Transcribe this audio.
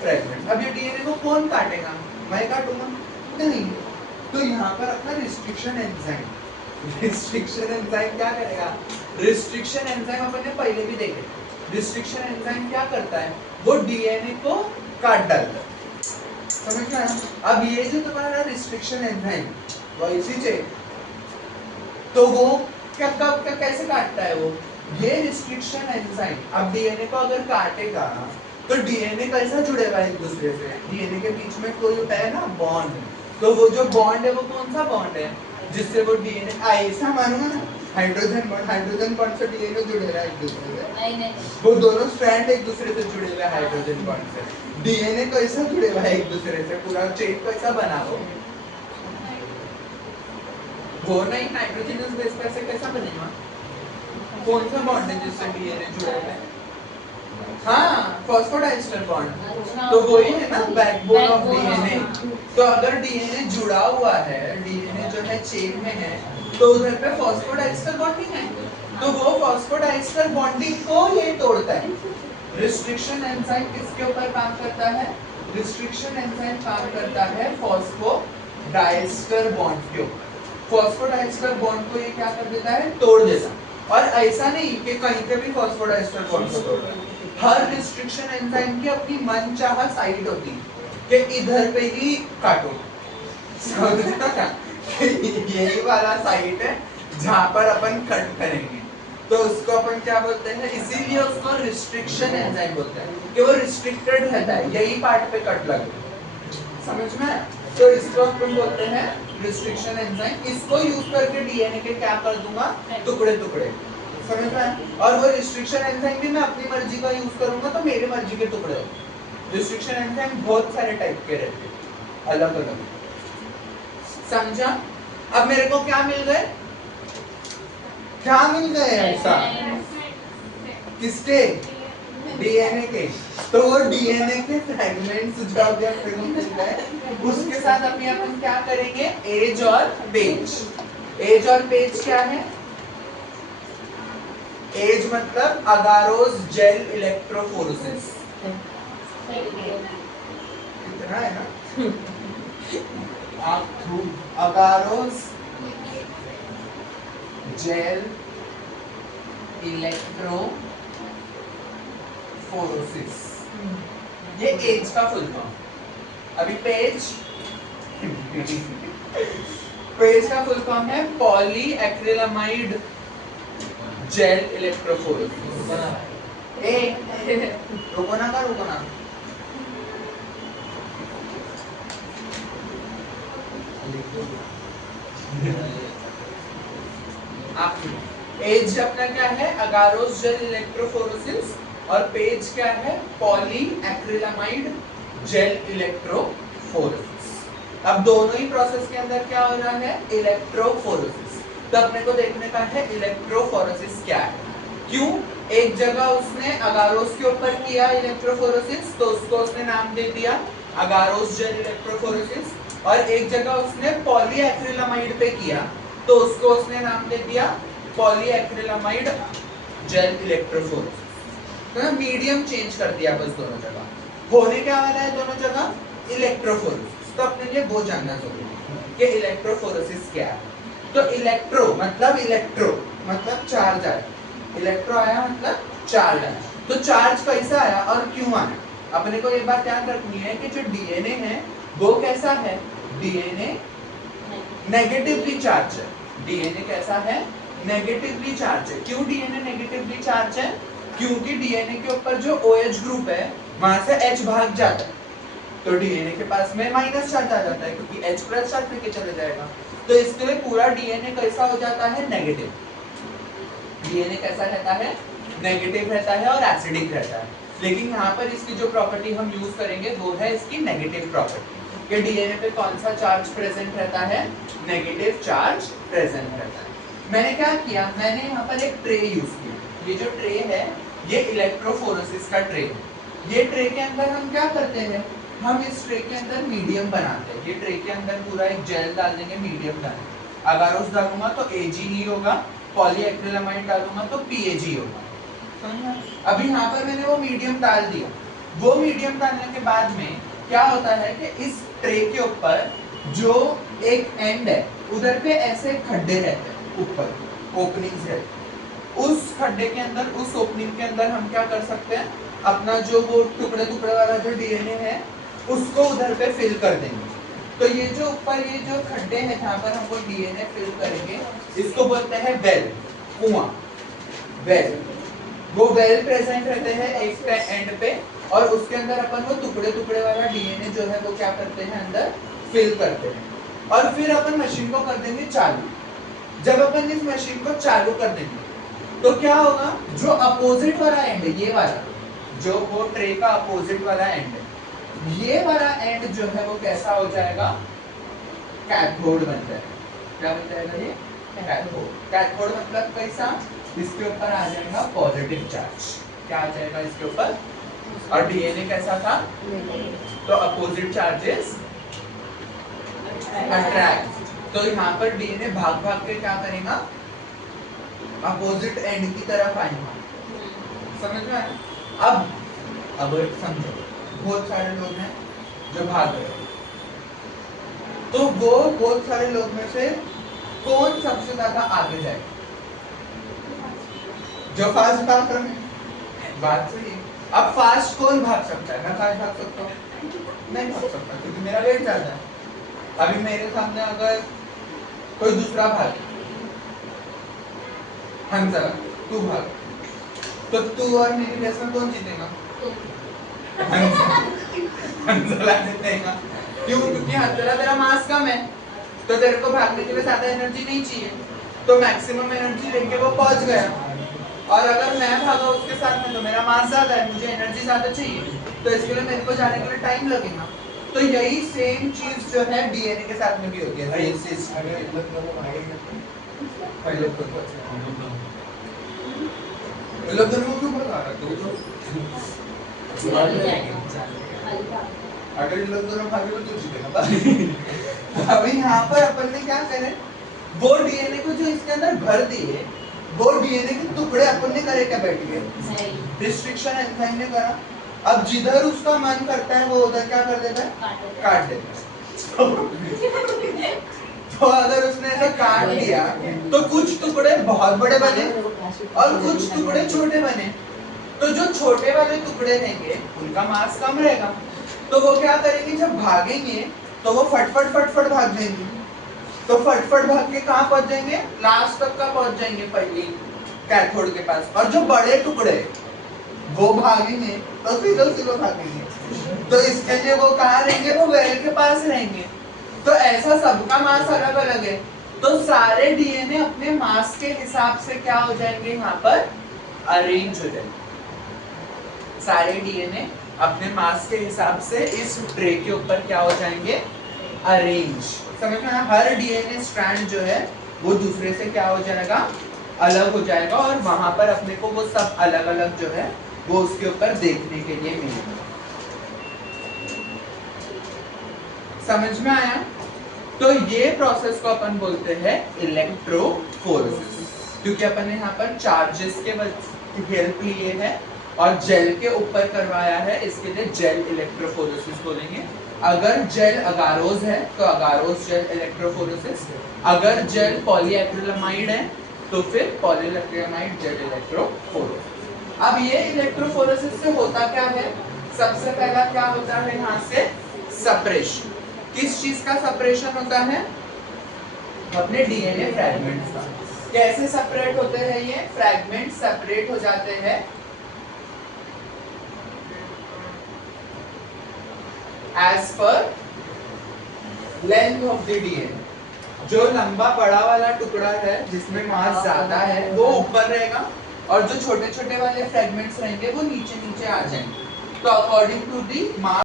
Fragment. अब ये DNA को कौन काटेगा? मैं काटूंगा? नहीं। तो यहाँ पर अपना रिस्ट्रिक्शन एंजाइम क्या करेगा? रिस्ट्रिक्शन एंजाइम अपन ने पहले भी देखे। रिस्ट्रिक्शन एंजाइम क्या करता है? वो डीएनए को काट डालता है। समझ में आया? अब ये जो तुम्हारा रिस्ट्रिक्शन एंजाइम वाइसीजे, तो वो क्या कब क्या कैसे काटता है वो? ये रिस्ट्रिक्शन एंजाइम अब डीएनए को अगर काटेगा तो डीएनए कैसा जुड़ेगा एक दूसरे से? डीएनए के बीच में कोई होता है ना बॉन्ड, तो वो जो बॉन्ड है वो कौन सा बॉन्ड है जिससे वो डीएनए ऐसा मानूंगा ना, हाइड्रोजन बॉन्ड से डीएनए जुड़े हुआ है एक दूसरे से। नहीं वो दोनों स्ट्रैंड एक दूसरे से जुड़े हुए हैं हाइड्रोजन बॉन्ड से। डीएनए कैसा जुड़े हुआ है एक दूसरे से? पूरा चेन कैसा बना वो नहीं, नाइट्रोजनस बेस पे ऐसे कैसा बनेगा? कौन सा बॉन्ड है जिससे डीएनए जुड़ा है? हाँ, फॉस्फोडाइस्टर बॉन्ड। तो वही है ना बैकबोन ऑफ डीएनए। तो अगर डीएनए जुड़ा हुआ है, डीएनए जो है चेन में है, तो उधर पे फॉस्फोडाइस्टर बॉन्डिंग है, तो वो फॉस्फोडाइस्टर बॉन्डिंग को ये तोड़ता है। रिस्ट्रिक्शन एंजाइम किसके ऊपर काम करता है? रिस्ट्रिक्शन एंजाइम काम करता है फॉस्फोडाइस्टर बॉन्ड के ऊपर। फॉस्फोडाइस्टर बॉन्ड को ये क्या कर देता है? तोड़ देता। और ऐसा नहीं कि कहीं पे भी फॉस्फोडाइस्टर बॉन्ड को तोड़ देता। हर रिस्ट्रिक्शन एंजाइम की अपनी मनचाहा साइट होती है कि इधर पे ही काटो। समझना क्या? यही वाला साइट है जहां पर अपन कट करेंगे, तो उसको अपन क्या बोलते हैं? इसीलिए उसको रिस्ट्रिक्शन एंजाइम बोलते हैं कि वो रिस्ट्रिक्टेड रहता है, यही पार्ट पे कट लगे। समझ में? तो इसको अपन बोलते हैं रिस्ट्रिक्शन एंजाइम। इसको यूज करके डीएनए के क्या कर दूंगा? टुकड़े टुकड़े। समझ में? और वो रिस्ट्रिक्शन एंजाइम भी मैं अपनी मर्जी का यूज करूंगा तो मेरी मर्जी के टुकड़े होंगे। रिस्ट्रिक्शन एंजाइम बहुत सारे टाइप के रहते हैं, अलग अलग। समझा? अब मेरे को क्या मिल गए? क्या मिल गए ऐसा? किसके? डीएनए के। तो वो डीएनए के फ्रैगमेंट्स जो अभी अपने को मिल गए, उसके साथ अभी अपन क्या करेंगे? एज और पेज। एज और पेज क्या है? एज मतलब अगारोस जेल इलेक्ट्रोफोरेसिस। इतना है ना? अगारोस जेल इलेक्ट्रोफोरेसिस, ये एज का फुल फॉर्म। अभी पेज पेज का फुल फॉर्म है पॉली एक्रिलामाइड जेल इलेक्ट्रोफोरेसिस। रुको ना, रुको ना। आप एज अपना क्या है? अगारोस जेल इलेक्ट्रोफोरेसिस। और पेज क्या है? Poly acrylamide gel electrophoresis. अब दोनों ही प्रोसेस के अंदर क्या हो रहा है? इलेक्ट्रोफोरेसिस। तो अपने को देखने का है इलेक्ट्रोफोरेसिस क्या है। क्यों? एक जगह उसने अगारोस के ऊपर किया इलेक्ट्रोफोरेसिस, तो उसको उसने नाम दे दिया अगारोस जेल इलेक्ट्रोफोरेसिस। और एक जगह उसने पॉली एक्रिलामाइड पे किया, तो उसको उसने नाम दे दिया पॉली एक्रिलामाइड जेल इलेक्ट्रोफोरेसिस। तो मीडियम चेंज कर दिया बस दोनों जगह। होने क्या वाला है दोनों जगह? इलेक्ट्रोफोरेसिस। तो अपने लिए वो जानना जरूरी है कि इलेक्ट्रोफोरेसिस क्या है। तो इलेक्ट्रो मतलब चार्ज आया। इलेक्ट्रो आया मतलब चार्ज आया। तो चार्ज कैसा आया और क्यों आया? अपने को एक बात याद रखनी है कि जो डीएनए है वो कैसा है? डीएनए नेगेटिवली चार्ज है। डीएनए कैसा है? नेगेटिवली चार्ज है। क्यों डीएनए नेगेटिवली चार्ज है? क्योंकि डीएनए के ऊपर जो OH ग्रुप है वहां से H भाग जाता है, तो डीएनए के पास में माइनस चार्ज आ जाता है क्योंकि H प्लस चार्ज लेके चले जाएगा। तो इसके लिए पूरा डीएनए कैसा हो जाता है? नेगेटिव। डीएनए कैसा रहता है? नेगेटिव रहता है और एसिडिक रहता है। लेकिन यहाँ पर इसकी जो प्रॉपर्टी हम यूज करेंगे वो है इसकी नेगेटिव प्रॉपर्टी, कि डीएनए पे कौन सा चार्ज प्रेजेंट रहता है? नेगेटिव चार्ज प्रेजेंट रहता है। मैंने क्या किया? मैंने यहाँ पर एक ट्रे यूज किया। ये जो ट्रे है ये इलेक्ट्रोफोरेसिस का ट्रे है। ये ट्रे के अंदर हम क्या करते हैं? हम इस ट्रे के अंदर मीडियम बनाते हैं। ये ट्रे के अंदर पूरा एक जेल डाल देंगे, मीडियम डालेंगे। अगारोस डालूंगा तो Ag नहीं होगा, पॉली एक्रिलामाइड डालूंगा तो PAG होगा। अभी यहाँ पर मैंने वो मीडियम डाल दिया। वो मीडियम डालने के बाद में क्या होता है कि इस ट्रे के ऊपर जो एक एंड है उधर पे ऐसे खड्डे रहते हैं, ऊपर ओपनिंग्स रहते हैं। उस खड्डे के अंदर, उस ओपनिंग के अंदर हम क्या कर सकते हैं, अपना जो वो टुकड़े टुकड़े वाला जो डीएनए है उसको उधर पे फिल कर देंगे। तो ये जो ऊपर ये जो खड्डे हैं जहाँ पर हम वो डीएनए फिल करेंगे, इसको बोलते हैं वेल, कुआं, वेल। वो वेल प्रेजेंट रहते हैं एक एंड पे, और उसके अंदर अपन वो टुकड़े टुकड़े वाला डीएनए जो है वो क्या करते हैं, अंदर फिल करते हैं। और फिर अपन मशीन को कर देंगे चालू। जब अपन इस मशीन को चालू कर देंगे तो क्या होगा, जो अपोजिट वाला एंड है, ये वाला जो वो ट्रे का अपोजिट वाला एंड है, ये वाला एंड जो है वो कैसा हो जाएगा, कैथोड बन जाएगा। क्या बन जाएगा ये, कैथोड। कैथोड मतलब कैसा, इसके ऊपर आ जाएगा पॉजिटिव चार्ज। क्या आ जाएगा इसके ऊपर, और डीएनए कैसा था, तो अपोजिट चार्जेस अट्रैक्ट। तो यहाँ पर डीएनए भाग भाग के क्या करेगा, अपोजिट एंड की तरफ आएगा। समझ में आया? अब समझो, बहुत सारे लोग हैं जो भाग रहे हैं, तो वो बहुत सारे लोग में से कौन सबसे ज्यादा आगे जाएगा, जो फास्ट भाग रहे हैं। बात सही है। अब फास्ट कौन भाग सकता है, मैं फास्ट भाग सकता हूँ, नहीं भाग सकता क्योंकि मेरा वेट ज्यादा है। अभी मेरे सामने अगर कोई दूसरा भाग, हमजा तू भाग, तो तू और मेरी रेस में कौन जीतेगा, हमजा जीतेगा। क्यों, क्योंकि हंसला तेरा मास कम है, तो तेरे को भागने के लिए ज्यादा एनर्जी नहीं चाहिए, तो मैक्सिमम एनर्जी लेके वो पहुंच गया। और अगर मैं भागा उसके साथ में तो मेरा मास ज्यादा है, मुझे एनर्जी ज्यादा चाहिए, तो इसके लिए मेरे को जाने के लिए टाइम लगेगा। तो यही सेम चीज जो है डीएनए के साथ में भी होती है। लोग दोनों को क्यों भगा रहा है, अगर इन लोग दोनों भागे तो जीतेगा। अभी यहाँ पर अपन ने क्या करे, वो डीएनए को जो इसके अंदर भर दिए, वो डीएनए के टुकड़े अपन ने करे क्या, बैठ गए, रिस्ट्रिक्शन एंजाइम ने करा। अब जिधर उसका मन करता है वो उधर क्या कर देता है, काट देता है। तो अगर उसने ऐसा काट दिया तो कुछ टुकड़े बहुत बड़े बने और कुछ टुकड़े छोटे बने। तो जो छोटे वाले टुकड़े रहेंगे उनका मास कम रहेगा, तो वो क्या करेंगे, जब भागेंगे तो वो फटफट फटफट भाग जाएंगे। तो फटफट भाग के कहाँ पहुंच जाएंगे, लास्ट तक का पहुंच जाएंगे पहले कैथोड के पास। और जो बड़े टुकड़े वो भागेंगे तो सीधे भागेंगे, तो इसके लिए वो कहाँ रहेंगे, वो वेल के पास रहेंगे। तो ऐसा सबका मास अलग अलग है, तो सारे डीएनए अपने मास के हिसाब से क्या हो जाएंगे, यहाँ पर अरेंज हो जाएंगे। सारे डीएनए अपने मास के हिसाब से इस ट्रे के ऊपर क्या हो जाएंगे, अरेंज। समझ में, हर डीएनए स्ट्रैंड जो है वो दूसरे से क्या हो जाएगा, अलग हो जाएगा, और वहां पर अपने को वो सब अलग अलग जो है वो उसके ऊपर देखने के लिए मिलेगा। समझ में आया? तो ये प्रोसेस को अपन बोलते हैं इलेक्ट्रोफोरेसिस, क्योंकि अपन ने यहाँ पर चार्जेस के हेल्प लिए है और जेल के ऊपर करवाया है, इसके लिए जेल इलेक्ट्रोफोरेसिस बोलेंगे। अगर जेल अगारोज है तो अगारोज जेल इलेक्ट्रोफोरेसिस, अगर जेल पॉलीएक्रिलामाइड है तो फिर पॉलीएक्रिलामाइड जेल इलेक्ट्रोफोरेसिस। अब ये इलेक्ट्रोफोरेसिस से होता क्या है, सबसे पहला क्या होता है, यहाँ से सेपरेशन। किस चीज का सेपरेशन होता है, अपने डीएनए फ्रैगमेंट्स का। कैसे सेपरेट होते हैं ये फ्रैगमेंट, सेपरेट हो जाते हैं as per length of the DNA. जो लंबा बड़ा वाला टुकड़ा है जिसमें मास ज्यादा है वो ऊपर रहेगा, और जो छोटे छोटे वाले फ्रैगमेंट्स रहेंगे वो नीचे नीचे आ जाएंगे। तो अकॉर्डिंग टू दी मास